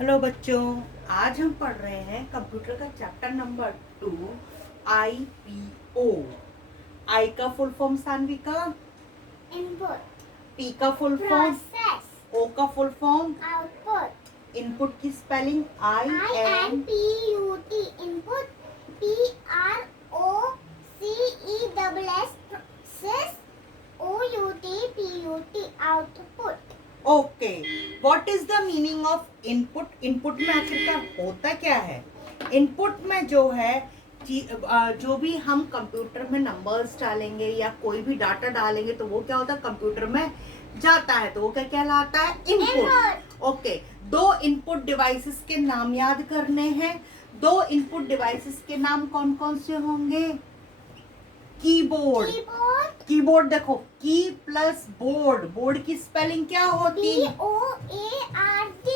Hello बच्चों, आज हम पढ़ रहे हैं कंप्यूटर का चैप्टर नंबर 2 IPO। आई का full form Sanvika, input, P का फुल फॉर्म, प्रोसेस, ओ का फुल फॉर्म, आउटपुट, इनपुट की spelling INPUT, input, PROCESS, process, OUTPUT, output. Okay. What is the meaning of input? Input में आखिरकार होता क्या है? इनपुट में जो है जो भी हम कंप्यूटर में नंबर्स डालेंगे या कोई भी डाटा डालेंगे तो वो क्या होता है, कंप्यूटर में जाता है, तो वो क्या कहलाता है? इनपुट। ओके, दो इनपुट डिवाइसेस के नाम याद करने हैं। दो इनपुट डिवाइसेस के नाम कौन कौन से होंगे? कीबोर्ड। कीबोर्ड देखो, की प्लस बोर्ड, बोर्ड की स्पेलिंग क्या होती? BOARD।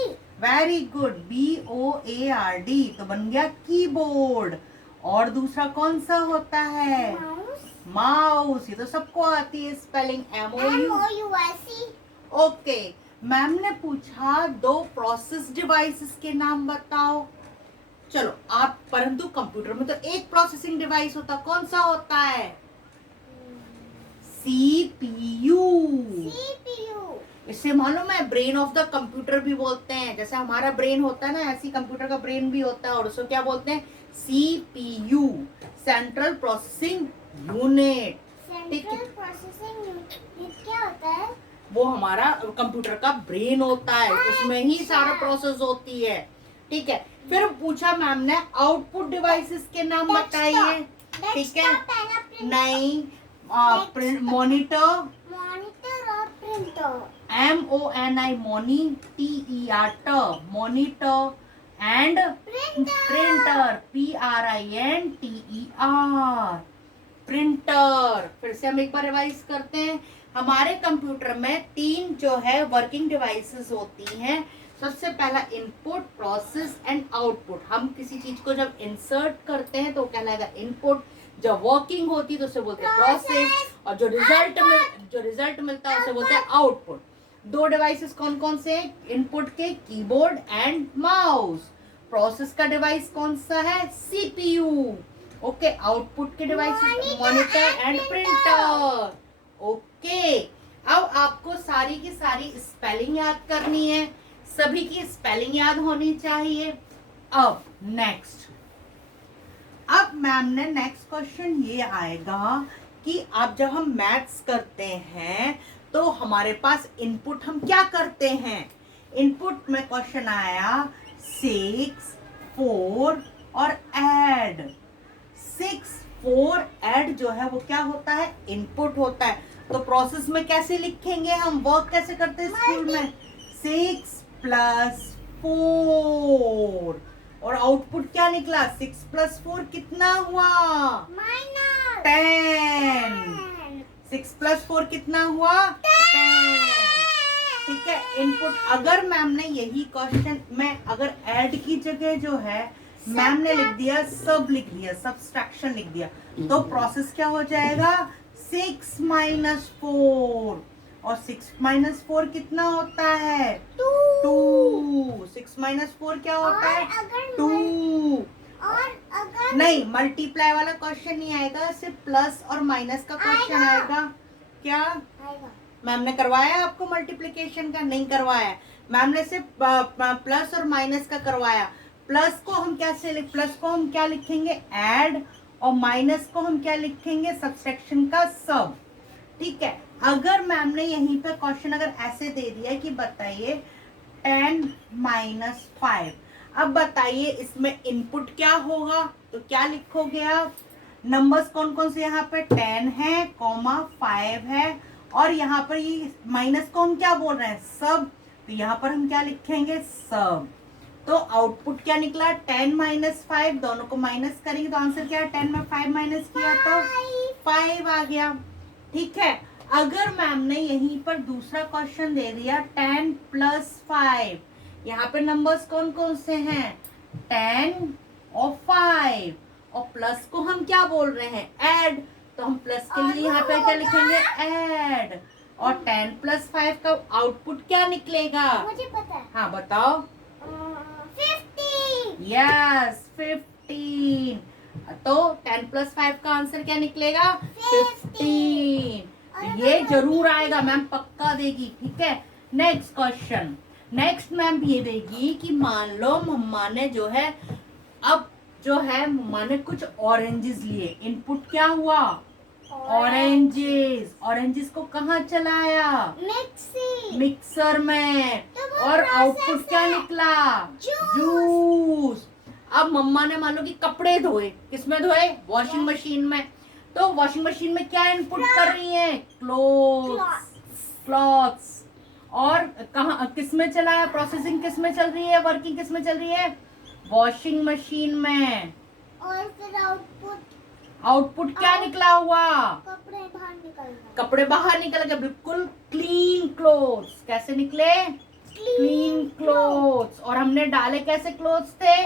वेरी गुड, BOARD, तो बन गया कीबोर्ड। और दूसरा कौन सा होता है? माउस। ये तो सबको आती है स्पेलिंग, MOUS। ओके, मैम ने पूछा दो प्रोसेस डिवाइसेस के नाम बताओ। चलो आप, परंतु कंप्यूटर में तो एक प्रोसेसिंग डिवाइस होता, कौन सा होता है? CPU। इससे मालूम है, ब्रेन ऑफ द कंप्यूटर भी बोलते हैं। जैसे हमारा ब्रेन होता है ना, ऐसी कंप्यूटर का ब्रेन भी होता है, और उसको क्या बोलते हैं? CPU, central processing unit. Central processing unit क्या होता है? वो हमारा कंप्यूटर का ब्रेन होता है, उसमें ही सारा प्रोसेस होती है। ठीक है, फिर पूछा मैम ने आउटपुट डिवाइसेस के नाम बताइए। ठीक है, नहीं, मॉनिटर, और प्रिंटर। MONI, मोनी, TER, monitor, and printer, PRINTER, printer. फिर से हम एक बार रिवाइज करते हैं। हमारे कंप्यूटर में तीन जो है वर्किंग डिवाइसेस होती हैं। सबसे पहला इनपुट, प्रोसेस एंड आउटपुट। हम किसी चीज को जब इंसर्ट करते हैं तो कहलाएगा इनपुट, जब वर्किंग होती है तो उसे बोलते हैं प्रोसेस, और जो रिजल्ट मिलता है उसे बोलते हैं आउटपुट। दो डिवाइसेस कौन कौन से हैं? इनपुट के कीबोर्ड एंड माउस। प्रोसेस का डिवाइस कौन सा है? CPU। ओके, आउटपुट के devices monitor and printer. Okay, अब आपको सारी की सारी स्पेलिंग याद करनी है, सभी की स्पेलिंग याद होनी चाहिए। अब नेक्स्ट, अब मैम ने नेक्स्ट क्वेश्चन ये आएगा कि अब जब हम मैथ्स करते हैं तो हमारे पास इनपुट हम क्या करते हैं? इनपुट में क्वेश्चन आया 6, 4 और ऐड। 6, 4 ऐड जो है वो क्या होता है? इनपुट होता है। तो प्रोसेस में कैसे लिखेंगे हम? वर्क कैसे करते हैं स्कूल में? 6 + 4, और आउटपुट क्या निकला? 6 + 4 कितना हुआ? 10। 6 + 4 कितना हुआ? 10। ठीक है, इनपुट। अगर मैम ने यही क्वेश्चन में अगर ऐड की जगह जो है मैम ने लिख दिया, सब लिख दिया, सब्सट्रैक्शन लिख दिया, तो प्रोसेस क्या हो जाएगा? 6 - 4, और 6 - 4 कितना होता है? 2। 6 - 4 क्या होता है? 2। और अगर नहीं, मल्टीप्लाई वाला क्वेश्चन नहीं आएगा, सिर्फ प्लस और माइनस का क्वेश्चन आएगा। क्या मैम ने करवाया आपको मल्टीप्लिकेशन का? नहीं करवाया, मैम ने सिर्फ प्लस और माइनस का करवाया। प्लस को हम क्या लिखेंगे? ऐड, और माइनस को हम क्या लिखेंगे? सब्सट्रैक्शन का सब। ठीक है, अगर मैम ने यहीं पे क्वेश्चन अगर ऐसे दे दिया कि बताइए 10 - 5, अब बताइए इसमें इनपुट क्या होगा? तो क्या लिखोगे आप? नंबर्स कौन कौन से यहाँ पे? 10 है, 5 है, और यहाँ पर ये माइनस को हम क्या बोल रहे हैं? सब। तो यहाँ पर हम क्या लिखेंगे? सब। तो आउटपुट क्या निकला? 10 - 5, दोनों को माइनस करेंगे तो आंसर क्या है? 10 में 5 माइनस किया तो 5 आ गया। ठीक है, अगर मैम ने यहीं पर दूसरा क्वेश्चन दे दिया 10 + 5, यहाँ पे नंबर्स कौन कौन से हैं? 10 और 5, और प्लस को हम क्या बोल रहे हैं? ऐड, तो हम प्लस के लिए यहाँ पे क्या लिखेंगे? ऐड, और 10 + 5 का आउटपुट क्या निकलेगा? मुझे पता है। हाँ बताओ। यस 15। तो 10 + 5 का आंसर क्या निकलेगा? 15। ये जरूर आएगा, मैम पक्का देगी, ठीक है। नेक्स्ट क्वेश्चन, नेक्स्ट मैम ये देगी कि मान लो मम्मा ने जो है, अब जो है मम्मा ने कुछ ऑरेंजेस लिए, इनपुट क्या हुआ? ऑरेंजेस। ऑरेंजेस को कहाँ चलाया? मिक्सर में। तो और वो आउटपुट process क्या है। निकला? जूस। जूस। अब मम्मा ने मान लो कि कपड़े धोए, किसमें धोए? वॉशिंग मशीन में। तो वॉशिंग मशीन में क्या इनपुट कर रही है? क्लॉथ्स। और कहाँ किसमें चला है? प्रोसेसिंग किसमें चल रही है? वर्किंग किसमें चल रही है? वॉशिंग मशीन में। और फिर आउटपुट क्या निकला हुआ? कपड़े बाहर निकल गए। कपड़े बाहर निकल गए, बिल्कुल क्लीन क्लोथ्स। कैसे निकले? Clean clothes. और हमने डाले कैसे क्लोथ्स थे?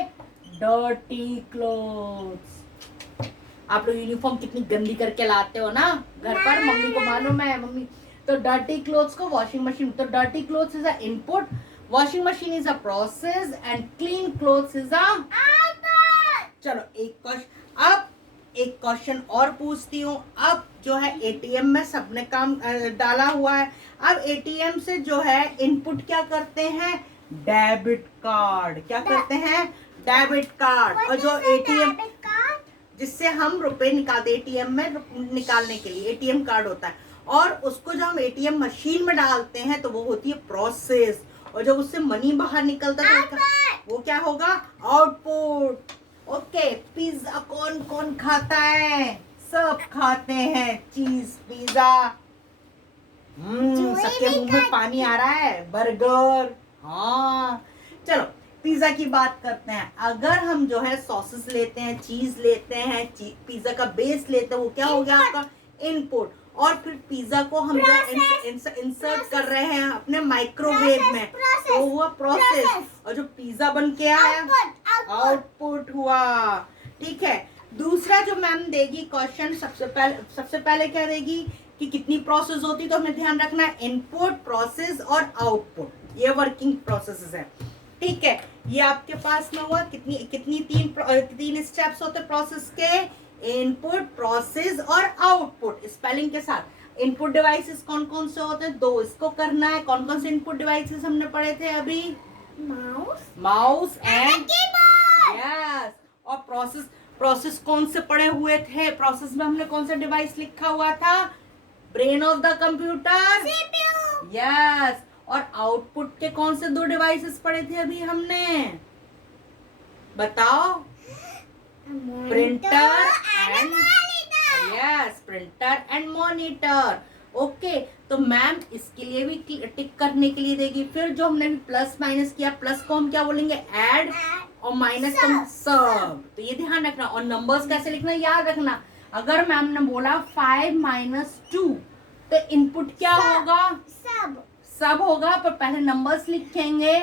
Dirty clothes. आप लोग यूनिफॉर्म कितनी गंदी करके लाते हो ना घर पर, मम्मी को मालूम है। मम्मी तो डर्टी क्लोथ्स को वॉशिंग मशीन, तो dirty clothes is a input, washing machine is a process and clean clothes is a. चलो एक क्वेश्चन और पूछती हूँ। अब जो है एटीएम में सबने काम डाला हुआ है। अब एटीएम से जो है इनपुट क्या करते हैं? Debit card. क्या करते हैं? Debit card. और जो एटीएम जिससे हम रुपए निकालते, एटीएम में निकालने के लिए एटीएम कार्ड होता है, और उसको जब हम एटीएम मशीन में डालते हैं तो वो होती है प्रोसेस, और जब उससे मनी बाहर निकलता है तो वो क्या होगा? आउटपुट। ओके, पिज्जा कौन कौन खाता है? सब खाते हैं चीज पिज्जा। सबके मुंह में पानी आ रहा है। बर्गर, हाँ। चलो पिज्जा की बात करते हैं। अगर हम जो है सॉसेस लेते हैं, चीज लेते हैं, पिज्जा का बेस लेते हैं, वो क्या हो गया आपका? इनपुट। और फिर पिज्जा को हम जो इंसर्ट कर रहे हैं अपने माइक्रोवेव में, तो हुआ प्रोसेस। और जो पिज्जा बन के आया, आउटपुट हुआ, ठीक है। दूसरा जो मैम देगी क्वेश्चन, सबसे पहले क्या देगी कि कितनी प्रोसेस होती है, तो हमें ध्यान रखना है इनपुट, प्रोसेस और आउटपुट। ये वर्किंग प्रोसेसेस है, ठीक है। ये आपके पास में हुआ कितनी तीन स्टेप्स होते प्रोसेस के? इनपुट, प्रोसेस और आउटपुट, स्पेलिंग के साथ। इनपुट डिवाइसेस कौन कौन से होते हैं? 2 इसको करना है। कौन कौन से इनपुट डिवाइसेस हमने पढ़े थे अभी? Mouse and yes. और प्रोसेस कौन से पढ़े हुए थे? प्रोसेस में हमने कौन सा डिवाइस लिखा हुआ था? Brain of the computer, yes. और आउटपुट के कौन से 2 डिवाइसेस पढ़े थे अभी हमने? बताओ। Printer and yes, printer and monitor. Okay, तो मैम इसके लिए भी टिक करने के लिए देगी। फिर जो हमने भी प्लस माइनस किया, प्लस को हम क्या बोलेंगे? ऐड, और माइनस को हम सब। तो ये ध्यान रखना। और नंबर्स कैसे लिखना याद रखना। अगर मैम ने बोला 5 - 2, तो इनपुट क्या होगा? सब होगा, पर पहले नंबर्स लिखेंगे।